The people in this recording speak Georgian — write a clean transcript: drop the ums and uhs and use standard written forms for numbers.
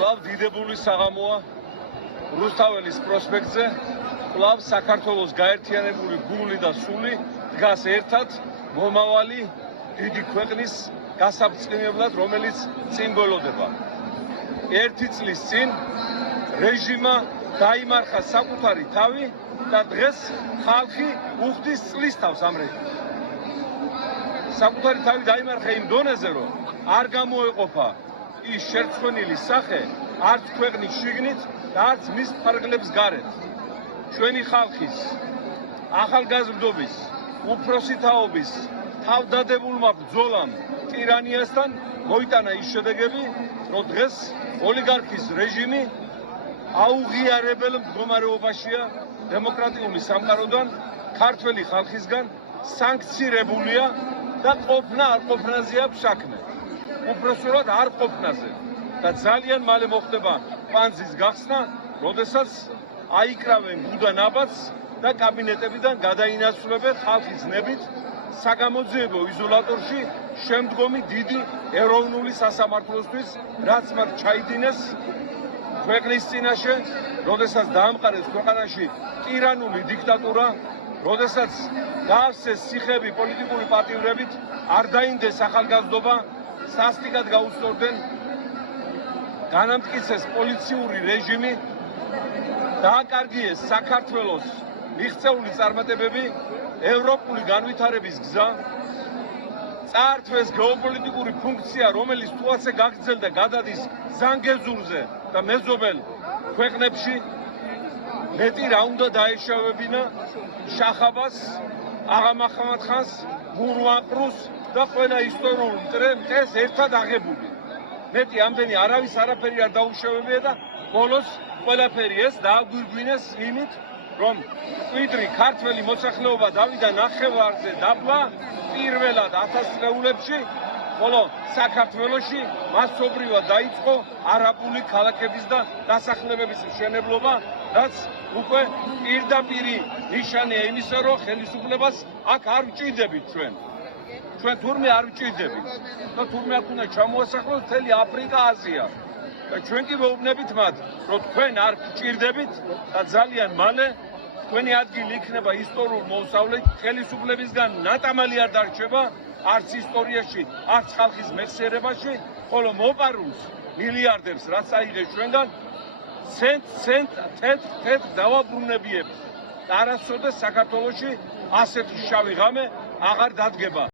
კვლავ დიდებული საღამოა რუსთაველის პროსპექტზე, კვლავ საქართველოს გაერთიანებული გული და სული დგას ერთად მომავალი დიდი ქვეყნის გასაბწყინებლად, რომელიც წინ გველოდება. 1 წლის წინ რეჟიმმა დაიმარხა საკუთარი თავი და დღეს ხალხი უხდის წლის თავს ამ რეჟიმს. საკუთარი თავი დაიმარხა იმ დონეზე, რომ არ გამოეყოფა ის შერცხვენილი სახე არც ქვეყნის შიგნით და არც მის ფარგლებს გარეთ. ჩვენი ხალხის ახალგაზრდობის, უფროსი თაობის თავდადებულმა ბრძოლამ ტირანიასთან მოიტანა ის შედეგები, რომ დღეს ოლიგარქის რეჟიმი აუღიარებელ მდგომარეობაშია დემოკრატიული სამყაროდან, ქართველი ხალხისგან სანქცირებულია და ყოფნა არ ყოფნაზე აქვს საქმე. უпроსტად არ ყოფნაზე და ძალიან მალე მოხდება პანძის გახსნა, როდესაც აიკრავენ გუდა ნაბადს და კაბინეტებიდან გადაინაცვლებენ ხალხის ნებით საგამოძიებო იზოლატორში შემდგომი დიდი ეროვნული სასამართლოსთვის, რაც მათ ჩაიდინეს ქვეყნის წინაშე, როდესაც დაამყარეს ქვეყანაში ტირანული დიქტატურა, როდესაც დაავსეს ციხეები პოლიტიკური პატიმრებით, არ დაინდეს ახალგაზრდობა, სასტიკად გაუსწორდნენ, განამტკიცეს პოლიციური რეჟიმი, დააკარგიეს საქართველოს მიღწეული წარმატებები, ევროპული განვითარების გზა, წაართვეს გეოპოლიტიკური ფუნქცია, რომელიც თუასე გაგრძელდა გადადის ზანგეზურზე და მეზობელ ქვეყნებში, მეტი რა უნდა დაეშავებინა შახაბას, აღა მაჰმად ხანს, გურვანყრუს და ყველა ისტორიულ მტრებს ერთად აღებული. მეტი ამდენი არავის არაფერი არ დაუშავებია და ბოლოს ყველაფერი ეს დააგვირგვინეს იმით, რომ მკვიდრი ქართველი მოსახლეობა დავიდა ნახევარზე დაბლა პირველად 1000 წლებში, ხოლო საქართველოში მასობრივად დაიწყო არაბული ქალაქების და დასახლებების მშენებლობა, რაც უკვე პირდაპირი ნიშანია იმისა, რომ ხელისუფლებას აქ არ ვჭირდებით ჩვენ. ჩვენ თურმე არ ვჭირდებით და თურმე აქ უნდა ჩამოასახლოს მთელი აფრიკა, აზია. და ჩვენ კი ვეუბნებით მათ, რომ თქვენ არ გჭირდებით და ძალიან მალე თქვენი ადგილი იქნება ისტორიულ მოუსავლედ, ხელისუფლებისგან ნატამალი არ დარჩება, არც ისტორიაში, არც ხალხის მეხსიერებაში, ხოლო მოპარულს მილიარდებს, რაც აიღეს ჩვენგან, თეთრ დავაბრუნებიებ და არასოდეს საქართველოში ასეთი შავი ღამე აღარ დადგება.